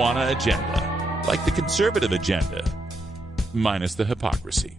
marijuana agenda, like the conservative agenda, minus the hypocrisy.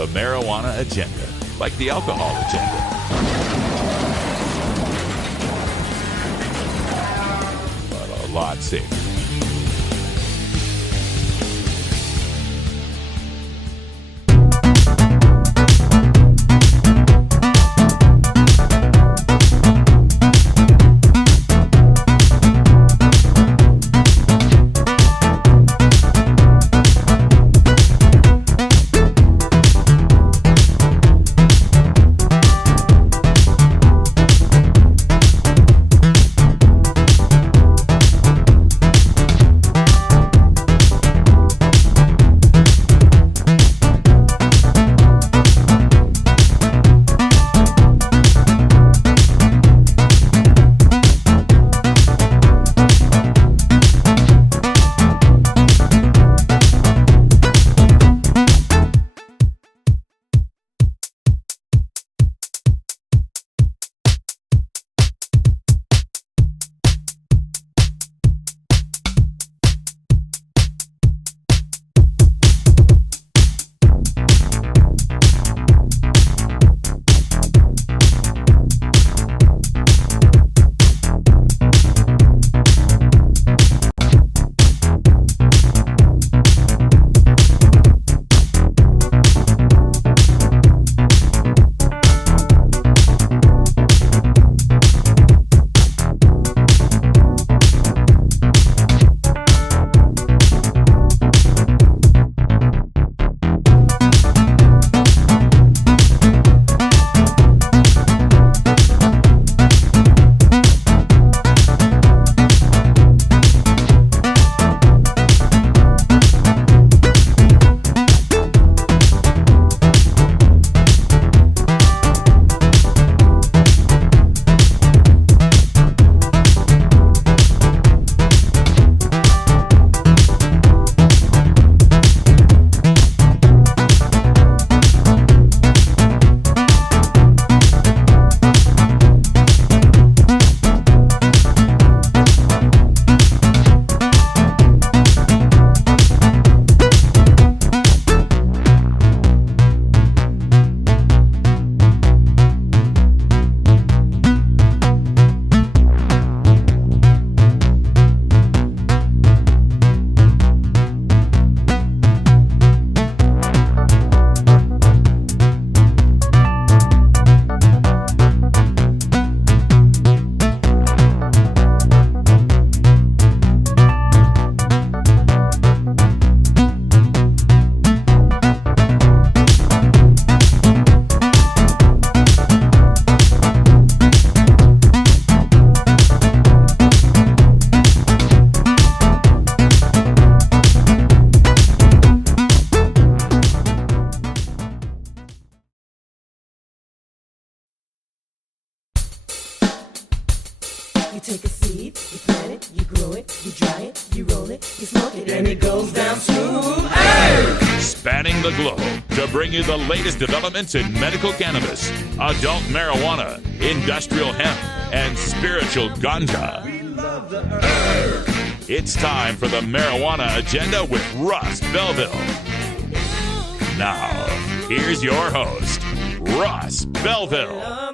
The marijuana agenda, like the alcohol agenda. But a lot safer. You take a seed, you plant it, you grow it, you dry it, you roll it, you smoke it, and it goes down smooth. Hey! Spanning the globe to bring you the latest developments in medical cannabis, adult marijuana, industrial hemp, and spiritual ganja. We love the herb. It's time for the Marijuana Agenda with Russ Belville. Now, here's your host, Russ Belville.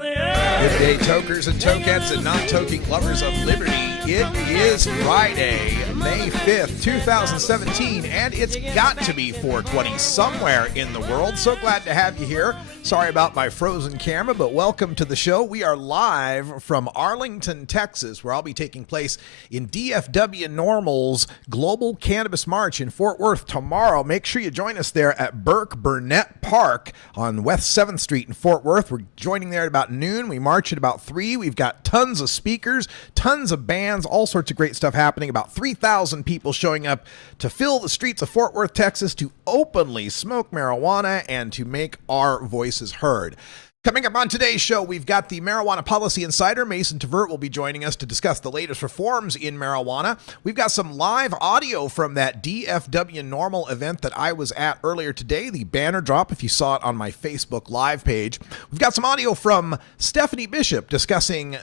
Good day, tokers and tokettes and non-toking lovers of liberty. It is Friday, May 5th, 2017, and it's got to be 420 somewhere in the world. So glad to have you here. Sorry about my frozen camera, but welcome to the show. We are live from Arlington, Texas, where I'll be taking place in DFW NORML's Global Cannabis March in Fort Worth tomorrow. Make sure you join us there at Burke Burnett Park on West 7th Street in Fort Worth. We're joining there at about noon. We march at about 3. We've got tons of speakers, tons of bands, all sorts of great stuff happening. About 3,000 people showing up to fill the streets of Fort Worth, Texas, to openly smoke marijuana and to make our voices heard. Coming up on today's show, we've got the Marijuana Policy Insider. Mason Tvert will be joining us to discuss the latest reforms in marijuana. We've got some live audio from that DFW NORML event that I was at earlier today, the banner drop, if you saw it on my Facebook Live page. We've got some audio from Stephanie Bishop discussing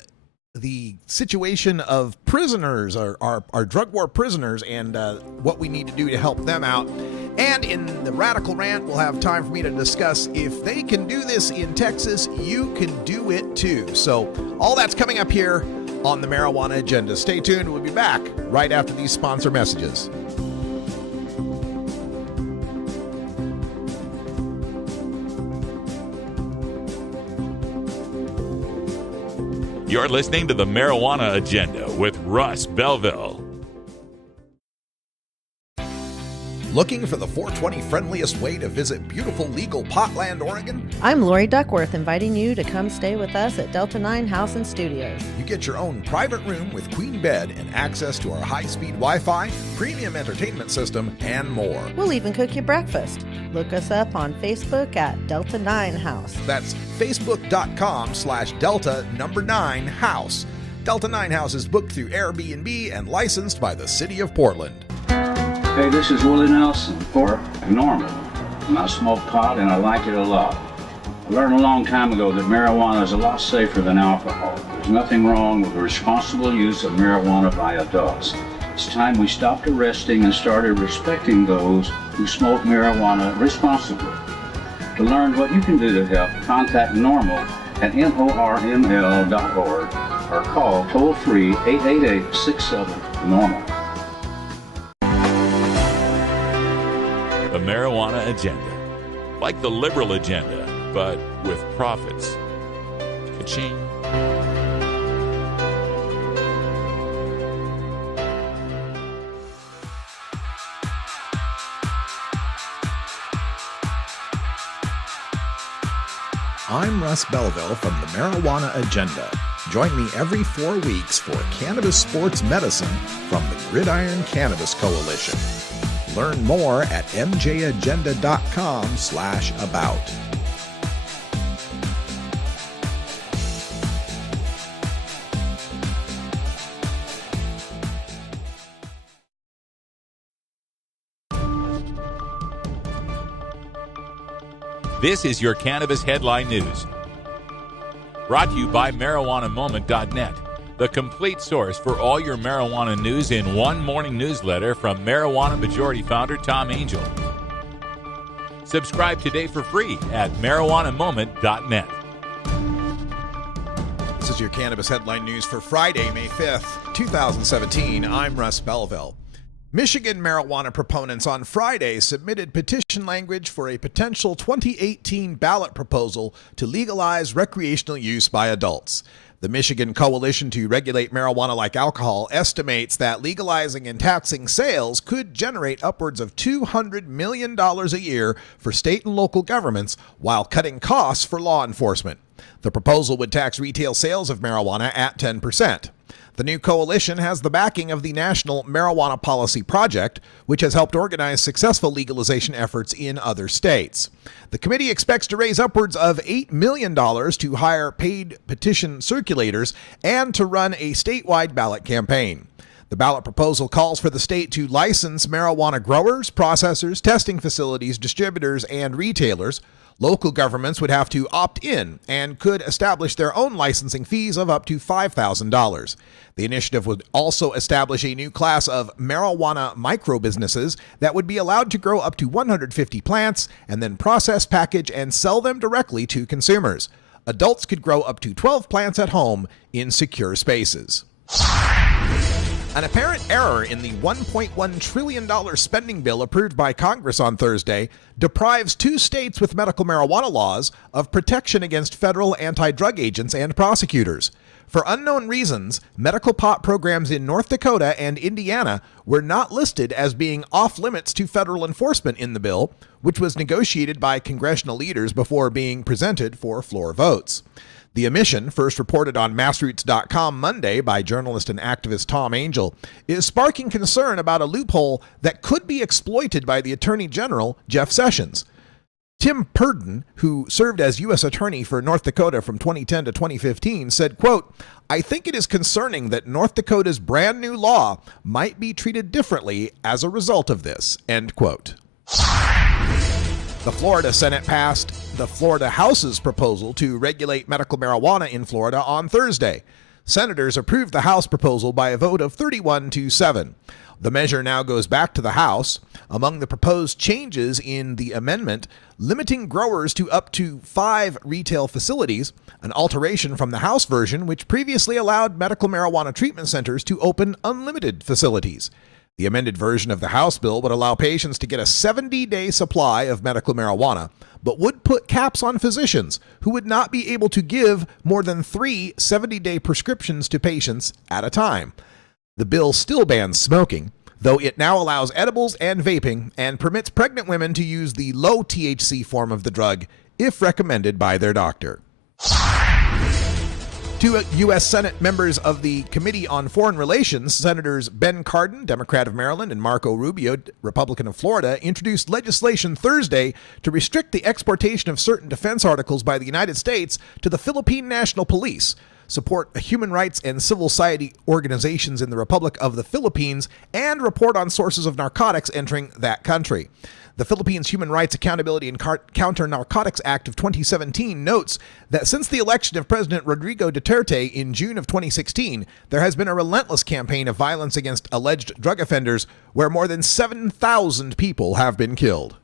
the situation of prisoners, our drug war prisoners, and what we need to do to help them out. And in the Radical Rant, we'll have time for me to discuss if they can do this in Texas, you can do it too. So all that's coming up here on the Marijuana Agenda. Stay tuned. We'll be back right after these sponsor messages. You're listening to the Marijuana Agenda with Russ Belville. Looking for the 420 friendliest way to visit beautiful legal Potland, Oregon? I'm Lori Duckworth, inviting you to come stay with us at Delta 9 House and Studios. You get your own private room with queen bed and access to our high-speed Wi-Fi, premium entertainment system, and more. We'll even cook you breakfast. Look us up on Facebook at Delta 9 House. That's facebook.com/Delta9House. Delta 9 House is booked through Airbnb and licensed by the City of Portland. Hey, this is Willie Nelson for Normal. And I smoke pot and I like it a lot. I learned a long time ago that marijuana is a lot safer than alcohol. There's nothing wrong with the responsible use of marijuana by adults. It's time we stopped arresting and started respecting those who smoke marijuana responsibly. To learn what you can do to help, contact NORML at NORML.org or call toll-free 888-67-NORMAL. The Marijuana Agenda. Like the liberal agenda, but with profits. Ka-ching. I'm Russ Belville from the Marijuana Agenda. Join me every 4 weeks for Cannabis Sports Medicine from the Gridiron Cannabis Coalition. Learn more at mjagenda.com/about. This is your Cannabis Headline News. Brought to you by MarijuanaMoment.net, the complete source for all your marijuana news in one morning newsletter from Marijuana Majority Founder Tom Angel. Subscribe today for free at MarijuanaMoment.net. This is your Cannabis Headline News for Friday, May 5th, 2017. I'm Russ Belville. Michigan marijuana proponents on Friday submitted petition language for a potential 2018 ballot proposal to legalize recreational use by adults. The Michigan Coalition to Regulate Marijuana Like Alcohol estimates that legalizing and taxing sales could generate upwards of $200 million a year for state and local governments while cutting costs for law enforcement. The proposal would tax retail sales of marijuana at 10%. The new coalition has the backing of the National Marijuana Policy Project, which has helped organize successful legalization efforts in other states. The committee expects to raise upwards of $8 million to hire paid petition circulators and to run a statewide ballot campaign. The ballot proposal calls for the state to license marijuana growers, processors, testing facilities, distributors, and retailers. Local governments would have to opt in and could establish their own licensing fees of up to $5,000. The initiative would also establish a new class of marijuana micro-businesses that would be allowed to grow up to 150 plants and then process, package, and sell them directly to consumers. Adults could grow up to 12 plants at home in secure spaces. An apparent error in the $1.1 trillion spending bill approved by Congress on Thursday deprives 2 states with medical marijuana laws of protection against federal anti-drug agents and prosecutors. For unknown reasons, medical pot programs in North Dakota and Indiana were not listed as being off-limits to federal enforcement in the bill, which was negotiated by congressional leaders before being presented for floor votes. The omission, first reported on Massroots.com Monday by journalist and activist Tom Angel, is sparking concern about a loophole that could be exploited by the Attorney General, Jeff Sessions. Tim Purdon, who served as U.S. Attorney for North Dakota from 2010 to 2015, said, quote, "I think it is concerning that North Dakota's brand new law might be treated differently as a result of this," end quote. The Florida Senate passed the Florida House's proposal to regulate medical marijuana in Florida on Thursday. Senators approved the House proposal by a vote of 31-7. The measure now goes back to the House. Among the proposed changes in the amendment, limiting growers to up to 5 retail facilities, an alteration from the House version, which previously allowed medical marijuana treatment centers to open unlimited facilities. The amended version of the House bill would allow patients to get a 70-day supply of medical marijuana, but would put caps on physicians who would not be able to give more than 3 70-day prescriptions to patients at a time. The bill still bans smoking, though it now allows edibles and vaping and permits pregnant women to use the low THC form of the drug if recommended by their doctor. 2 U.S. Senate members of the Committee on Foreign Relations, Senators Ben Cardin, Democrat of Maryland, and Marco Rubio, Republican of Florida, introduced legislation Thursday to restrict the exportation of certain defense articles by the United States to the Philippine National Police, support human rights and civil society organizations in the Republic of the Philippines, and report on sources of narcotics entering that country. The Philippines Human Rights Accountability and Counter-Narcotics Act of 2017 notes that since the election of President Rodrigo Duterte in June of 2016, there has been a relentless campaign of violence against alleged drug offenders where more than 7,000 people have been killed.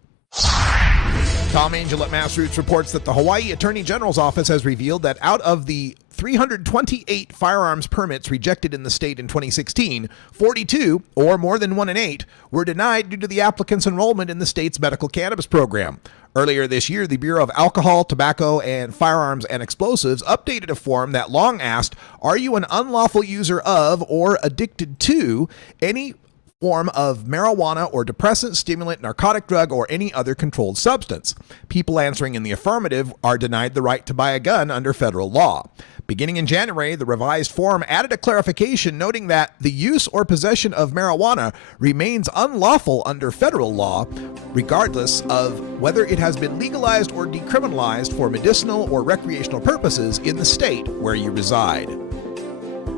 Tom Angel at Massroots reports that the Hawaii Attorney General's office has revealed that out of the 328 firearms permits rejected in the state in 2016, 42, or more than 1 in 8, were denied due to the applicant's enrollment in the state's medical cannabis program. Earlier this year, the Bureau of Alcohol, Tobacco, and Firearms and Explosives updated a form that long asked, "Are you an unlawful user of or addicted to any form of marijuana or depressant, stimulant, narcotic drug, or any other controlled substance?" People answering in the affirmative are denied the right to buy a gun under federal law. Beginning in January, the revised form added a clarification noting that the use or possession of marijuana remains unlawful under federal law, regardless of whether it has been legalized or decriminalized for medicinal or recreational purposes in the state where you reside.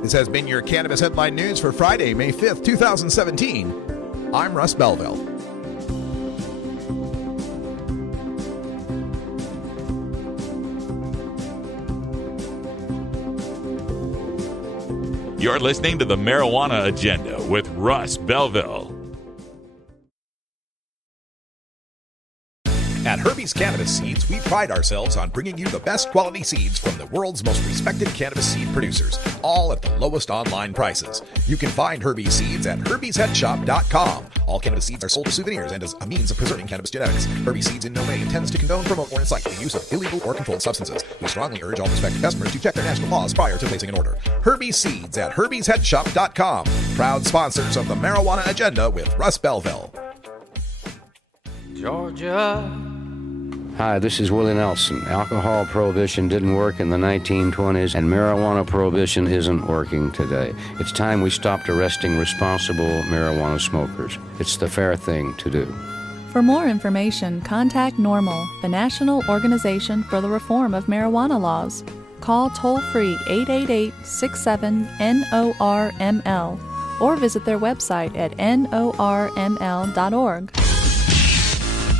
This has been your Cannabis Headline News for Friday, May 5th, 2017. I'm Russ Belville. You're listening to the Marijuana Agenda with Russ Belville. At Herbie's Cannabis Seeds, we pride ourselves on bringing you the best quality seeds from the world's most respected cannabis seed producers, all at the lowest online prices. You can find Herbie's Seeds at herbiesheadshop.com. All cannabis seeds are sold as souvenirs and as a means of preserving cannabis genetics. Herbie's Seeds in no way intends to condone, promote, or incite the use of illegal or controlled substances. We strongly urge all prospective customers to check their national laws prior to placing an order. Herbie's Seeds at herbiesheadshop.com. Proud sponsors of the Marijuana Agenda with Russ Belville. Georgia. Hi, this is Willie Nelson. Alcohol prohibition didn't work in the 1920s, and marijuana prohibition isn't working today. It's time we stopped arresting responsible marijuana smokers. It's the fair thing to do. For more information, contact NORML, the National Organization for the Reform of Marijuana Laws. Call toll-free 888-67-NORML or visit their website at norml.org.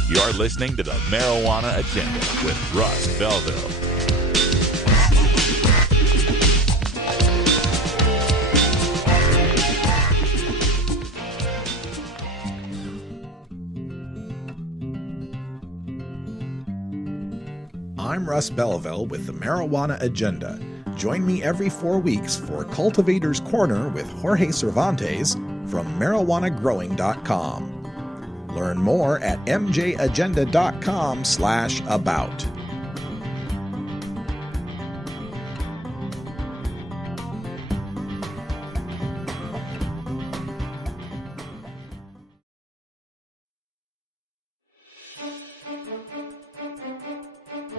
You're listening to the Marijuana Agenda with Russ Belville. I'm Russ Belville with the Marijuana Agenda. Join me every 4 weeks for Cultivator's Corner with Jorge Cervantes from marijuanagrowing.com. Learn more at mjagenda.com/about.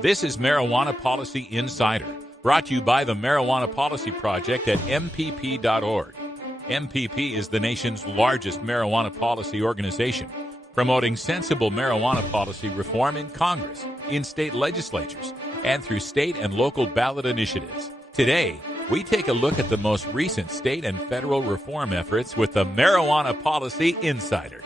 This is Marijuana Policy Insider, brought to you by the Marijuana Policy Project at MPP.org. MPP is the nation's largest marijuana policy organization, promoting sensible marijuana policy reform in Congress, in state legislatures, and through state and local ballot initiatives. Today, we take a look at the most recent state and federal reform efforts with the Marijuana Policy Insider.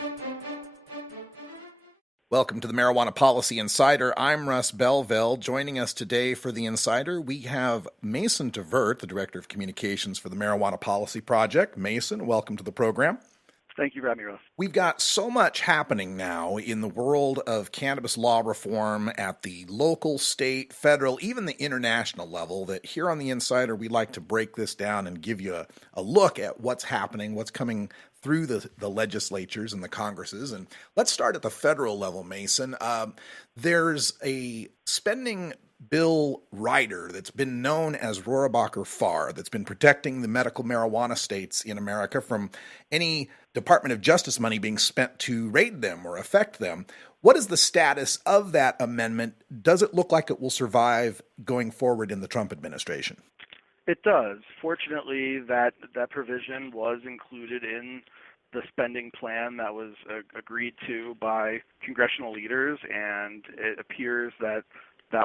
Welcome to the Marijuana Policy Insider. I'm Russ Belville. Joining us today for the Insider, we have Mason DeVert, the Director of Communications for the Marijuana Policy Project. Mason, welcome to the program. Thank you for having me, Ross. We've got so much happening now in the world of cannabis law reform at the local, state, federal, even the international level that here on The Insider, we like to break this down and give you a look at what's happening, what's coming through the legislatures and the Congresses. And let's start at the federal level, Mason. There's a spending bill rider that's been known as Rohrabacher-Farr that's been protecting the medical marijuana states in America from any Department of Justice money being spent to raid them or affect them. What is the status of that amendment? Does it look like it will survive going forward in the Trump administration? It does. Fortunately, that provision was included in the spending plan that was agreed to by congressional leaders, and it appears that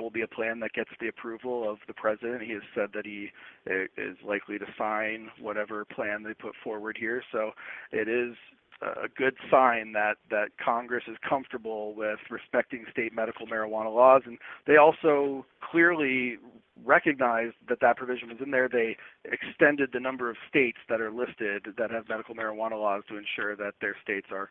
will be a plan that gets the approval of the president. He has said that he is likely to sign whatever plan they put forward here. So it is a good sign that Congress is comfortable with respecting state medical marijuana laws. And they also clearly recognized that provision was in there. They extended the number of states that are listed that have medical marijuana laws to ensure that their states are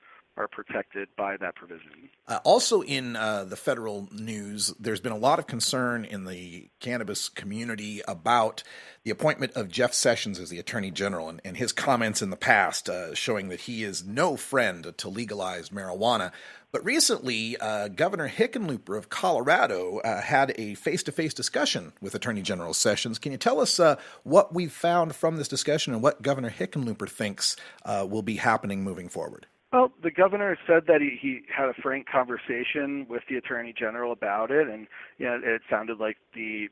protected by that provision. Also in the federal news, there's been a lot of concern in the cannabis community about the appointment of Jeff Sessions as the Attorney General and his comments in the past showing that he is no friend to legalized marijuana. But recently, Governor Hickenlooper of Colorado had a face-to-face discussion with Attorney General Sessions. Can you tell us what we've found from this discussion and what Governor Hickenlooper thinks will be happening moving forward? Well, the governor said that he had a frank conversation with the Attorney General about it, and it sounded like the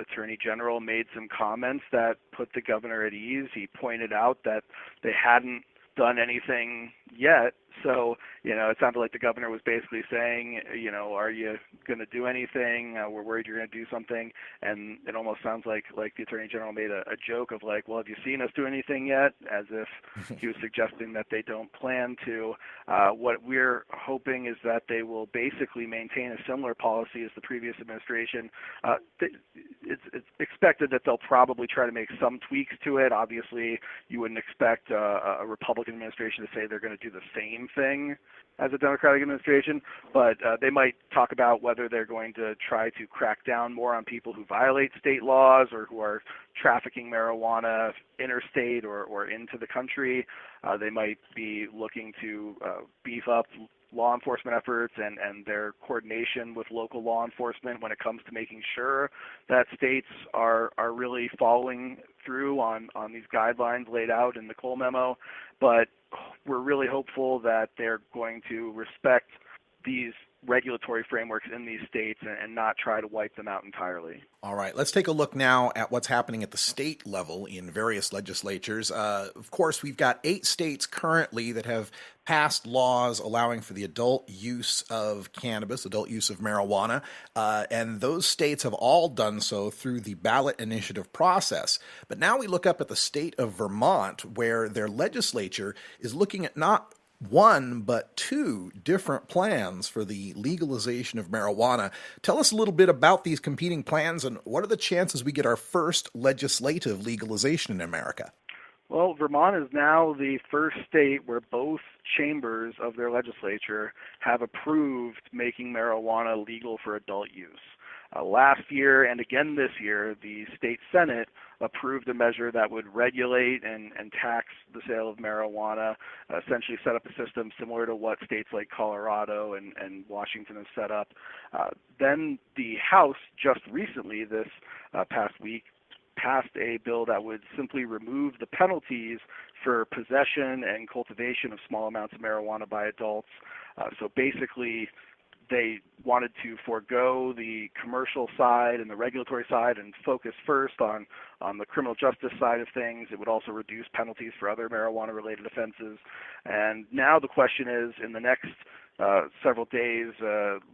Attorney General made some comments that put the governor at ease. He pointed out that they hadn't done anything yet. So, it sounded like the governor was basically saying, are you going to do anything? We're worried you're going to do something. And it almost sounds like the Attorney General made a joke of like, well, have you seen us do anything yet? As if he was suggesting that they don't plan to. What we're hoping is that they will basically maintain a similar policy as the previous administration. It's expected that they'll probably try to make some tweaks to it. Obviously, you wouldn't expect a Republican administration to say they're going to do the same thing as a Democratic administration, but they might talk about whether they're going to try to crack down more on people who violate state laws or who are trafficking marijuana interstate or into the country. They might be looking to beef up law enforcement efforts and their coordination with local law enforcement when it comes to making sure that states are really following through on these guidelines laid out in the Cole memo. But we're really hopeful that they're going to respect these regulatory frameworks in these states and not try to wipe them out entirely. All right, let's take a look now at what's happening at the state level in various legislatures. Of course, we've got 8 states currently that have passed laws allowing for the adult use of cannabis, adult use of marijuana, and those states have all done so through the ballot initiative process. But now we look up at the state of Vermont, where their legislature is looking at not one, but 2 different plans for the legalization of marijuana. Tell us a little bit about these competing plans and what are the chances we get our first legislative legalization in America? Well, Vermont is now the first state where both chambers of their legislature have approved making marijuana legal for adult use. Last year and again this year, the state Senate approved a measure that would regulate and tax the sale of marijuana, essentially set up a system similar to what states like Colorado and Washington have set up. Then the House just recently, this past week, passed a bill that would simply remove the penalties for possession and cultivation of small amounts of marijuana by adults. So basically, they wanted to forego the commercial side and the regulatory side and focus first on the criminal justice side of things. It would also reduce penalties for other marijuana-related offenses. And now the question is, in the next several days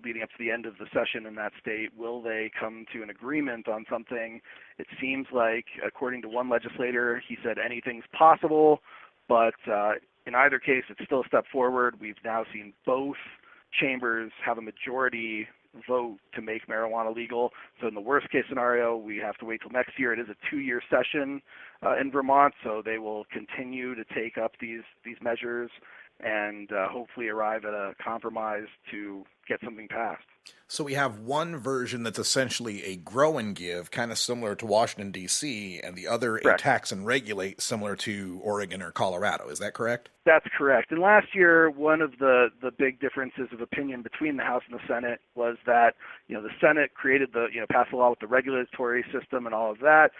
leading up to the end of the session in that state, will they come to an agreement on something? It seems like, according to one legislator, he said anything's possible, but in either case, it's still a step forward. We've now seen both chambers have a majority vote to make marijuana legal. So in the worst case scenario, we have to wait till next year. It is a 2-year session in Vermont, so they will continue to take up these measures and hopefully arrive at a compromise to get something passed. So we have one version that's essentially a grow and give, kind of similar to Washington, D.C., and the other Correct. a tax and regulate, similar to Oregon or Colorado. Is that correct? That's correct. And last year, one of the big differences of opinion between the House and the Senate was that, the Senate created passed a law with the regulatory system and all of that,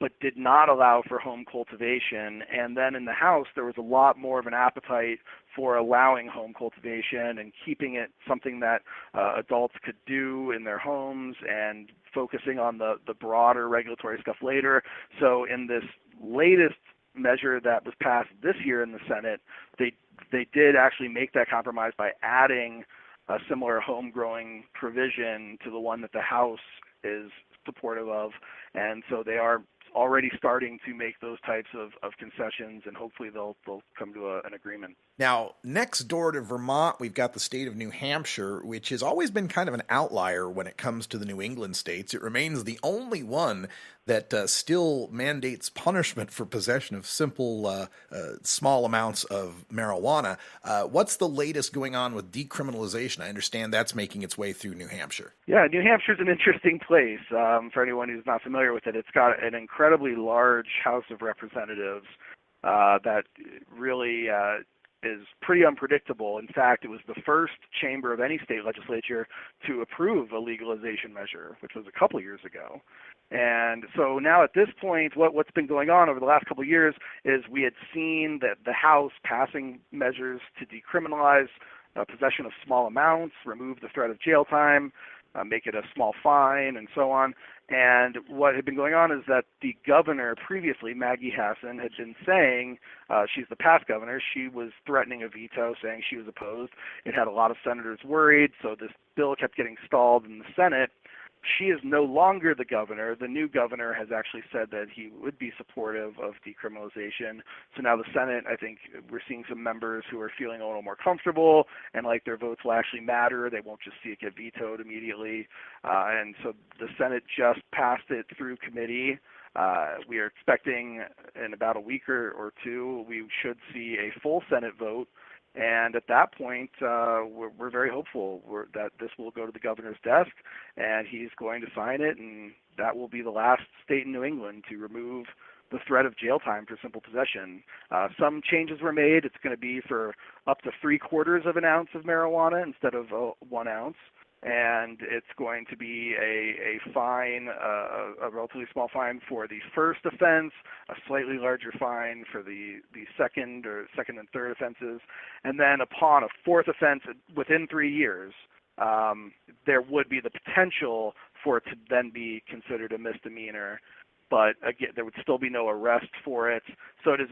but did not allow for home cultivation. And then in the House, there was a lot more of an appetite for allowing home cultivation and keeping it something that adults could do in their homes and focusing on the broader regulatory stuff later. So in this latest measure that was passed this year in the Senate, they did actually make that compromise by adding a similar home growing provision to the one that the House is supportive of. And so they are already starting to make those types of concessions, and hopefully they'll come to an agreement. Now, next door to Vermont, we've got the state of New Hampshire, which has always been kind of an outlier when it comes to the New England states. It remains the only one that still mandates punishment for possession of simple, small amounts of marijuana. What's the latest going on with decriminalization? I understand that's making its way through New Hampshire. Yeah, New Hampshire's an interesting place for anyone who's not familiar with it. It's got an incredibly large House of Representatives that really is pretty unpredictable. In fact, it was the first chamber of any state legislature to approve a legalization measure, which was a couple years ago. And so now at this point, what's been going on over the last couple of years is we had seen that the House passing measures to decriminalize possession of small amounts, remove the threat of jail time, make it a small fine, and so on. And what had been going on is that the governor previously, Maggie Hassan, had been saying, she's the past governor, she was threatening a veto, saying she was opposed. It had a lot of senators worried, so this bill kept getting stalled in the Senate. She is no longer the governor. The new governor has actually said that he would be supportive of decriminalization. So now the Senate, I think we're seeing some members who are feeling a little more comfortable and like their votes will actually matter. They won't just see it get vetoed immediately. And so the Senate just passed it through committee. We are expecting in about a week or two, we should see a full Senate vote. And at that point, we're very hopeful that this will go to the governor's desk, and he's going to sign it, and that will be the last state in New England to remove the threat of jail time for simple possession. Some changes were made. It's going to be for up to 3/4 of an ounce of marijuana instead of 1 ounce. And it's going to be a fine, a relatively small fine for the first offense, a slightly larger fine for the second and third offenses, and then upon a fourth offense within 3 years, there would be the potential for it to then be considered a misdemeanor. But again, there would still be no arrest for it. So it is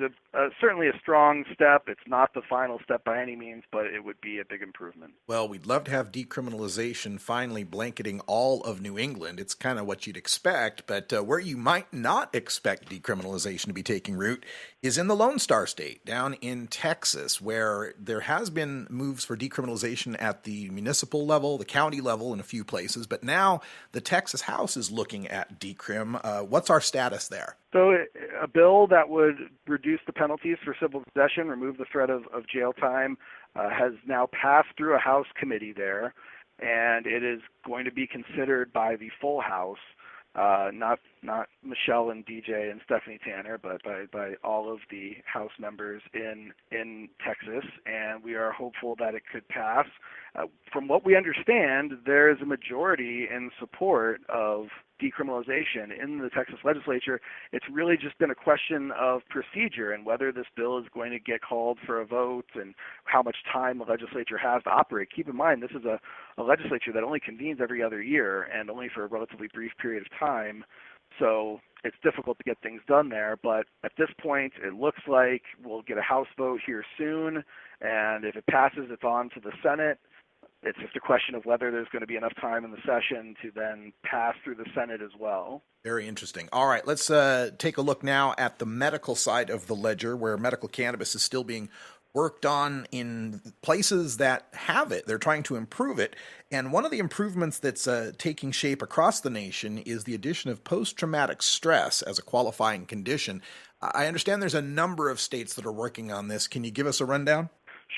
certainly a strong step. It's not the final step by any means, but it would be a big improvement. Well, we'd love to have decriminalization finally blanketing all of New England. It's kind of what you'd expect, but where you might not expect decriminalization to be taking root is in the Lone Star State, down in Texas, where there has been moves for decriminalization at the municipal level, the county level in a few places, but now the Texas House is looking at decrim. What's our status there? So a bill that would reduce the penalties for civil possession, remove the threat of jail time, has now passed through a House committee there, and it is going to be considered by the full House, not Michelle and DJ and Stephanie Tanner, but by all of the House members in Texas, and we are hopeful that it could pass. From what we understand, there is a majority in support of decriminalization in the Texas legislature. It's really just been a question of procedure and whether this bill is going to get called for a vote and how much time the legislature has to operate. Keep in mind, this is a legislature that only convenes every other year and only for a relatively brief period of time. So it's difficult to get things done there. But at this point, it looks like we'll get a House vote here soon. And if it passes, it's on to the Senate. It's just a question of whether there's going to be enough time in the session to then pass through the Senate as well. Very interesting. All right, let's take a look now at the medical side of the ledger, where medical cannabis is still being worked on in places that have it. They're trying to improve it. And one of the improvements that's taking shape across the nation is the addition of post-traumatic stress as a qualifying condition. I understand there's a number of states that are working on this. Can you give us a rundown?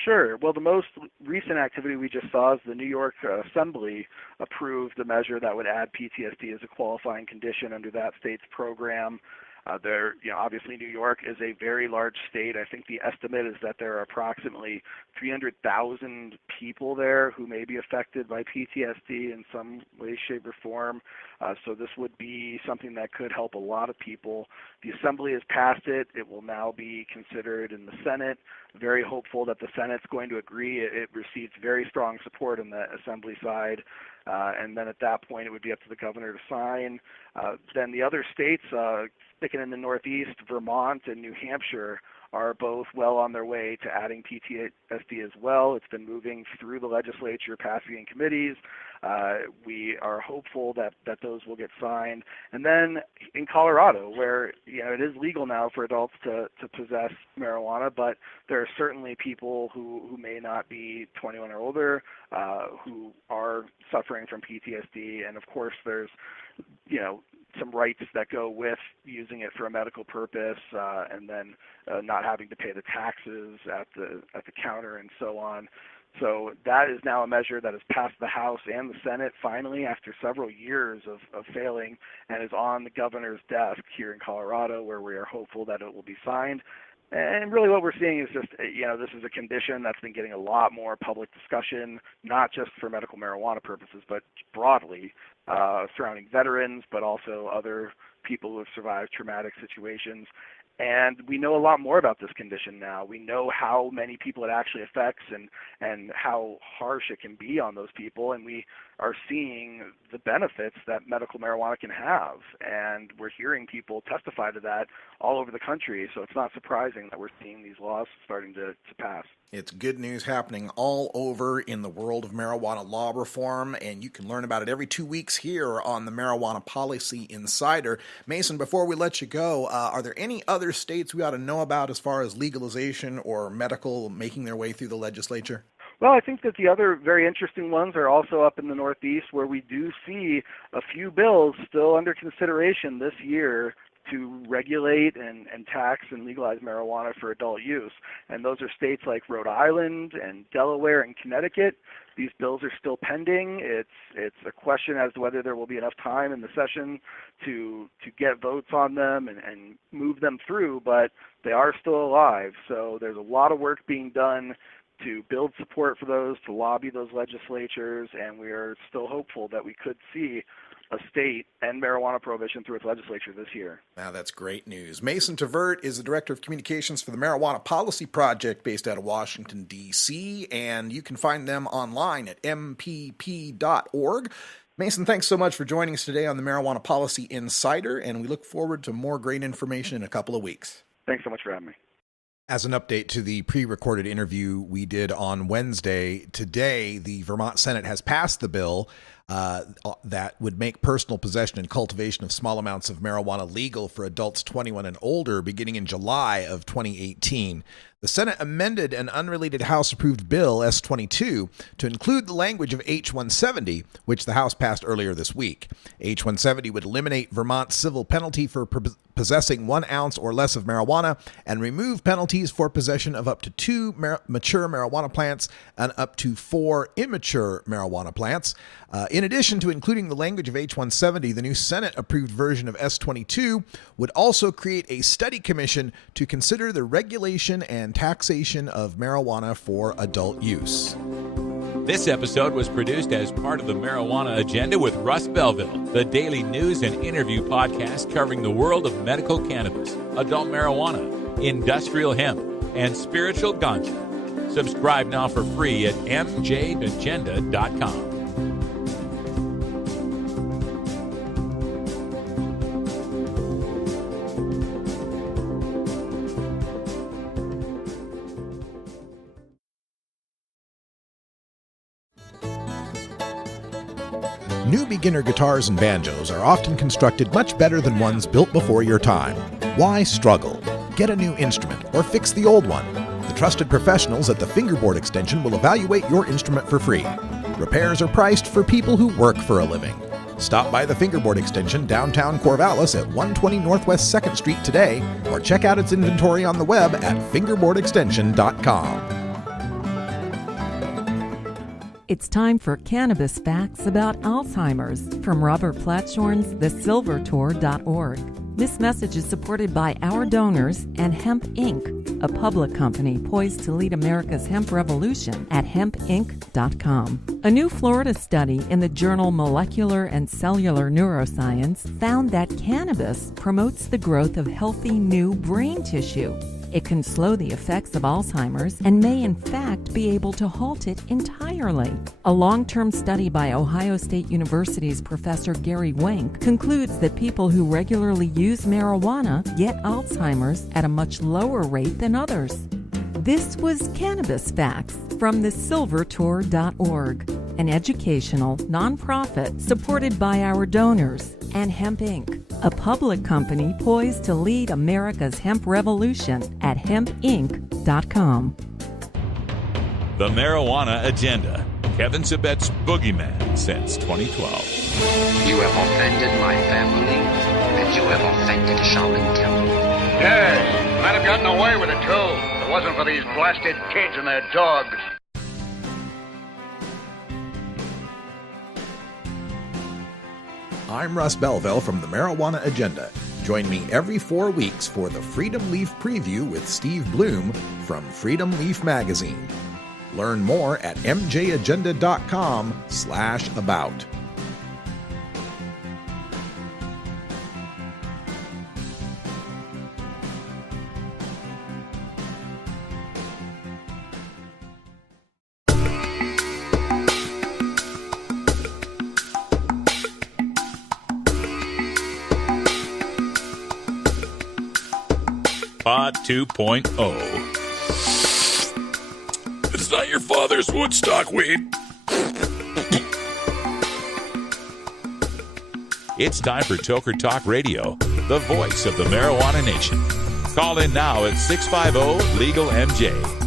Sure. Well, the most recent activity we just saw is the New York Assembly approved a measure that would add PTSD as a qualifying condition under that state's program. Obviously New York is a very large state. I think the estimate is that there are approximately 300,000 people there who may be affected by PTSD in some way, shape, or form. So this would be something that could help a lot of people. The Assembly has passed it. It will now be considered in the Senate. Very hopeful that the Senate's going to agree. It received very strong support on the Assembly side. And then at that point, it would be up to the governor to sign. Then the other states, sticking in the Northeast, Vermont and New Hampshire, are both well on their way to adding PTSD as well. It's been moving through the legislature, passing in committees. We are hopeful that those will get signed. And then in Colorado, where it is legal now for adults to possess marijuana, but there are certainly people who may not be 21 or older who are suffering from PTSD. And of course, there's some rights that go with using it for a medical purpose, and then not having to pay the taxes at the counter and so on. So that is now a measure that has passed the House and the Senate finally after several years of failing, and is on the governor's desk here in Colorado, where we are hopeful that it will be signed. And really what we're seeing is just, this is a condition that's been getting a lot more public discussion, not just for medical marijuana purposes, but broadly surrounding veterans, but also other people who have survived traumatic situations. And we know a lot more about this condition now. We know how many people it actually affects and how harsh it can be on those people. And we are seeing the benefits that medical marijuana can have. And we're hearing people testify to that all over the country. So it's not surprising that we're seeing these laws starting to pass. It's good news happening all over in the world of marijuana law reform, and you can learn about it every 2 weeks here on the Marijuana Policy Insider. Mason, before we let you go, are there any other states we ought to know about as far as legalization or medical making their way through the legislature? Well, I think that the other very interesting ones are also up in the Northeast, where we do see a few bills still under consideration this year to regulate and tax and legalize marijuana for adult use. And those are states like Rhode Island and Delaware and Connecticut. These bills are still pending. It's a question as to whether there will be enough time in the session to get votes on them and move them through, but they are still alive. So there's a lot of work being done to build support for those, to lobby those legislatures, and we are still hopeful that we could see a state and marijuana prohibition through its legislature this year. Now, that's great news. Mason Tvert is the Director of Communications for the Marijuana Policy Project based out of Washington, D.C., and you can find them online at mpp.org. Mason, thanks so much for joining us today on the Marijuana Policy Insider, and we look forward to more great information in a couple of weeks. Thanks so much for having me. As an update to the pre-recorded interview we did on Wednesday, today the Vermont Senate has passed the bill that would make personal possession and cultivation of small amounts of marijuana legal for adults 21 and older beginning in July of 2018. The Senate amended an unrelated House-approved Bill S-22 to include the language of H-170, which the House passed earlier this week. H-170 would eliminate Vermont's civil penalty for possessing 1 ounce or less of marijuana and remove penalties for possession of up to 2 mature marijuana plants and up to 4 immature marijuana plants. In addition to including the language of H-170, the new Senate-approved version of S-22 would also create a study commission to consider the regulation and taxation of marijuana for adult use. This episode was produced as part of the Marijuana Agenda with Russ Belville, the daily news and interview podcast covering the world of medical cannabis, adult marijuana, industrial hemp, and spiritual ganja. Subscribe now for free at mjagenda.com. New beginner guitars and banjos are often constructed much better than ones built before your time. Why struggle? Get a new instrument or fix the old one. The trusted professionals at the Fingerboard Extension will evaluate your instrument for free. Repairs are priced for people who work for a living. Stop by the Fingerboard Extension downtown Corvallis at 120 Northwest 2nd Street today, or check out its inventory on the web at fingerboardextension.com. It's time for Cannabis Facts About Alzheimer's from Robert Platshorn's thesilvertour.org. This message is supported by our donors and Hemp Inc., a public company poised to lead America's hemp revolution at hempinc.com. A new Florida study in the journal Molecular and Cellular Neuroscience found that cannabis promotes the growth of healthy new brain tissue. It can slow the effects of Alzheimer's and may in fact be able to halt it entirely. A long-term study by Ohio State University's Professor Gary Wenk concludes that people who regularly use marijuana get Alzheimer's at a much lower rate than others. This was Cannabis Facts from thesilvertour.org, an educational nonprofit supported by our donors and Hemp Inc., a public company poised to lead America's hemp revolution at hempinc.com. The Marijuana Agenda, Kevin Sabet's boogeyman since 2012. You have offended my family, and you have offended Shaman Temple. Yes, might have gotten away with it, too. If it wasn't for these blasted kids and their dogs. I'm Russ Belville from the Marijuana Agenda. Join me every 4 weeks for the Freedom Leaf Preview with Steve Bloom from Freedom Leaf Magazine. Learn more at mjagenda.com/about. Pod 2.0. It's not your father's Woodstock weed. It's time for Toker Talk Radio, the voice of the marijuana nation. Call in now at 650-LEGAL-MJ.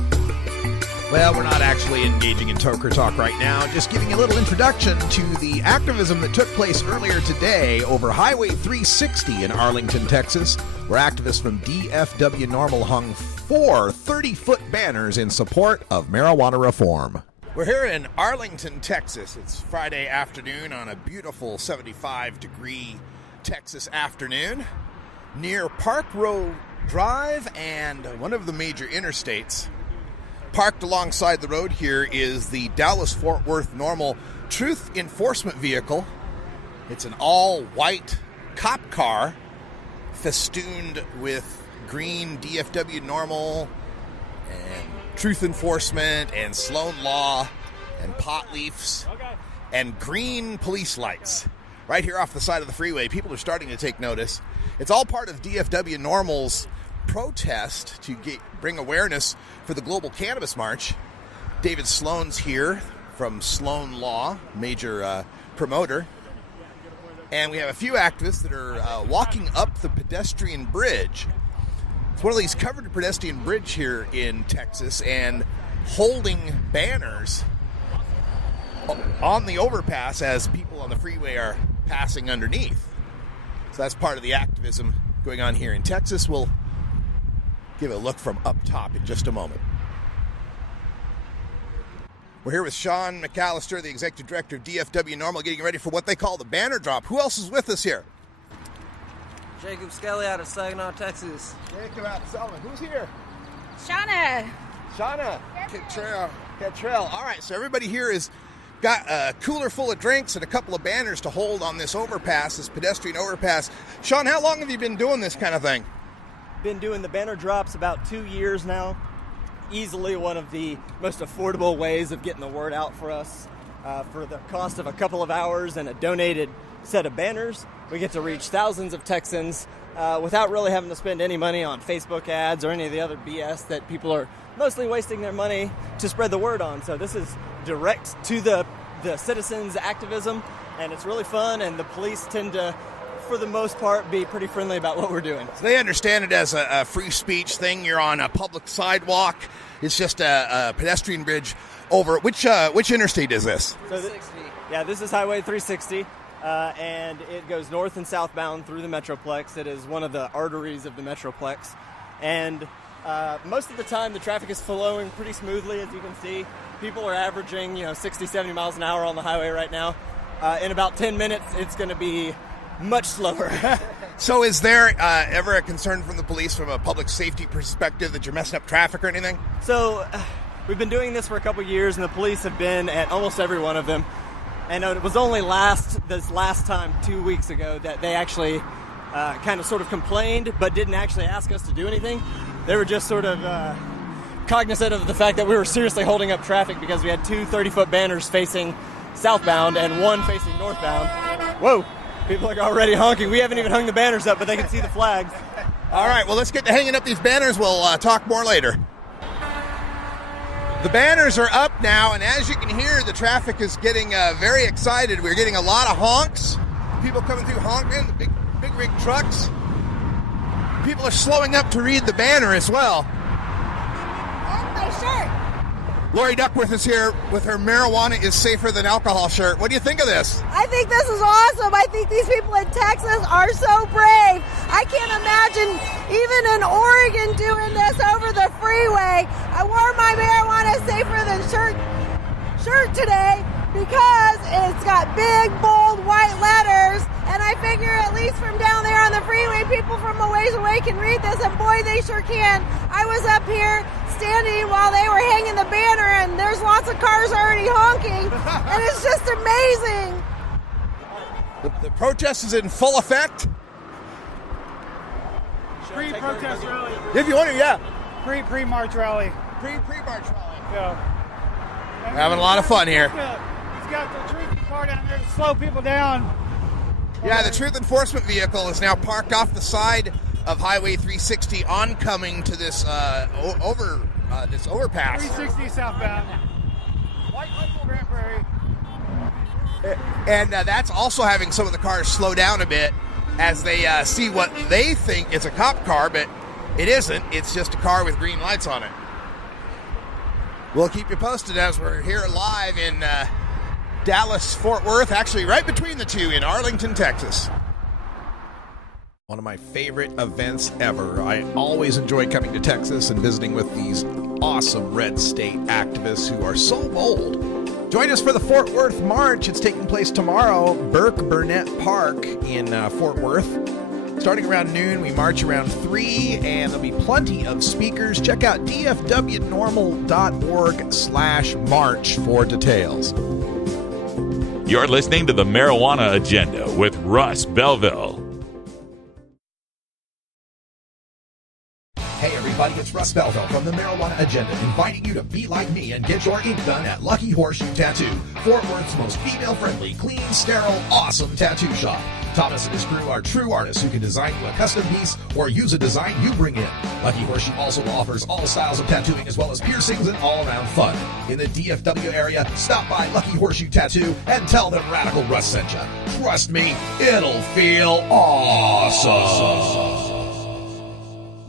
Well, we're not actually engaging in Toker Talk right now, just giving a little introduction to the activism that took place earlier today over Highway 360 in Arlington, Texas, where activists from DFW NORML hung 4 30-foot banners in support of marijuana reform. We're here in Arlington, Texas. It's Friday afternoon on a beautiful 75-degree Texas afternoon near Park Road Drive and one of the major interstates. Parked alongside the road here is the Dallas-Fort Worth NORML Truth Enforcement Vehicle. It's an all-white cop car festooned with green DFW NORML and Truth Enforcement and Sloan Law and pot leaves and green police lights. Right here off the side of the freeway, people are starting to take notice. It's all part of DFW NORML's protest to bring awareness for the Global Cannabis March. David Sloan's here from Sloan Law, major promoter. And we have a few activists that are walking up the pedestrian bridge. It's one of these covered pedestrian bridge here in Texas and holding banners on the overpass as people on the freeway are passing underneath. So that's part of the activism going on here in Texas. We'll give it a look from up top in just a moment. We're here with Sean McAllister, the Executive Director of DFW NORML, getting ready for what they call the banner drop. Who else is with us here? Jacob Skelly out of Saginaw, Texas. Jacob out of Sullivan. Who's here? Shauna. Catrell. All right, so everybody here is got a cooler full of drinks and a couple of banners to hold on this overpass, this pedestrian overpass. Sean, how long have you been doing this kind of thing? Been doing the banner drops about 2 years now. Easily one of the most affordable ways of getting the word out for us. For the cost of a couple of hours and a donated set of banners, we get to reach thousands of Texans without really having to spend any money on Facebook ads or any of the other BS that people are mostly wasting their money to spread the word on. So this is direct to the citizens' activism, and it's really fun, and the police tend to for the most part, be pretty friendly about what we're doing. So they understand it as a free speech thing. You're on a public sidewalk. It's just a pedestrian bridge over. Which interstate is this? So this is Highway 360, and it goes north and southbound through the Metroplex. It is one of the arteries of the Metroplex. And most of the time, the traffic is flowing pretty smoothly, as you can see. People are averaging, 60, 70 miles an hour on the highway right now. In about 10 minutes, it's going to be much slower. So is there ever a concern from the police from a public safety perspective that you're messing up traffic or anything? So we've been doing this for a couple years, and the police have been at almost every one of them. And it was only this last time, 2 weeks ago, that they actually kind of sort of complained, but didn't actually ask us to do anything. They were just sort of cognizant of the fact that we were seriously holding up traffic because we had two 30-foot banners facing southbound and one facing northbound. Whoa, people are already honking. We haven't even hung the banners up, but they can see the flags. All right, well, let's get to hanging up these banners. We'll talk more later. The banners are up now, and as you can hear, the traffic is getting very excited. We're getting a lot of honks. People coming through honking, the big rig trucks. People are slowing up to read the banner as well. And my shirt. Lori Duckworth is here with her Marijuana is Safer Than Alcohol shirt. What do you think of this? I think this is awesome. I think these people in Texas are so brave. I can't imagine even in Oregon doing this over the freeway. I wore my Marijuana is Safer Than shirt today because it's got big, bold, white letters. And I figure at least from down there on the freeway, people from a ways away can read this, and boy, they sure can. I was up here standing while they were hanging the banner, and there's lots of cars already honking, and it's just amazing. The protest is in full effect. Pre-protest rally. If you want to, yeah. Pre-march rally. Pre-march rally. Yeah. We're having a lot of fun here. He's got the trooper car down there to slow people down. Yeah, the Truth Enforcement vehicle is now parked off the side of Highway 360, oncoming to this this overpass. 360 southbound. Grand Prairie. And that's also having some of the cars slow down a bit as they see what they think is a cop car, but it isn't. It's just a car with green lights on it. We'll keep you posted as we're here live in Dallas, Fort Worth, actually right between the two in Arlington, Texas. One of my favorite events ever. I always enjoy coming to Texas and visiting with these awesome red state activists who are so bold. Join us for the Fort Worth March. It's taking place tomorrow, Burke Burnett Park in Fort Worth. Starting around noon, we march around 3, and there'll be plenty of speakers. Check out dfwnormal.org/march for details. You're listening to the Marijuana Agenda with Russ Belville. Hey everybody, it's Russ Belville from the Marijuana Agenda, inviting you to be like me and get your ink done at Lucky Horseshoe Tattoo, Fort Worth's most female-friendly, clean, sterile, awesome tattoo shop. Thomas and his crew are true artists who can design you a custom piece or use a design you bring in. Lucky Horseshoe also offers all styles of tattooing as well as piercings and all-around fun. In the DFW area, stop by Lucky Horseshoe Tattoo and tell them Radical Russ sent you. Trust me, it'll feel awesome.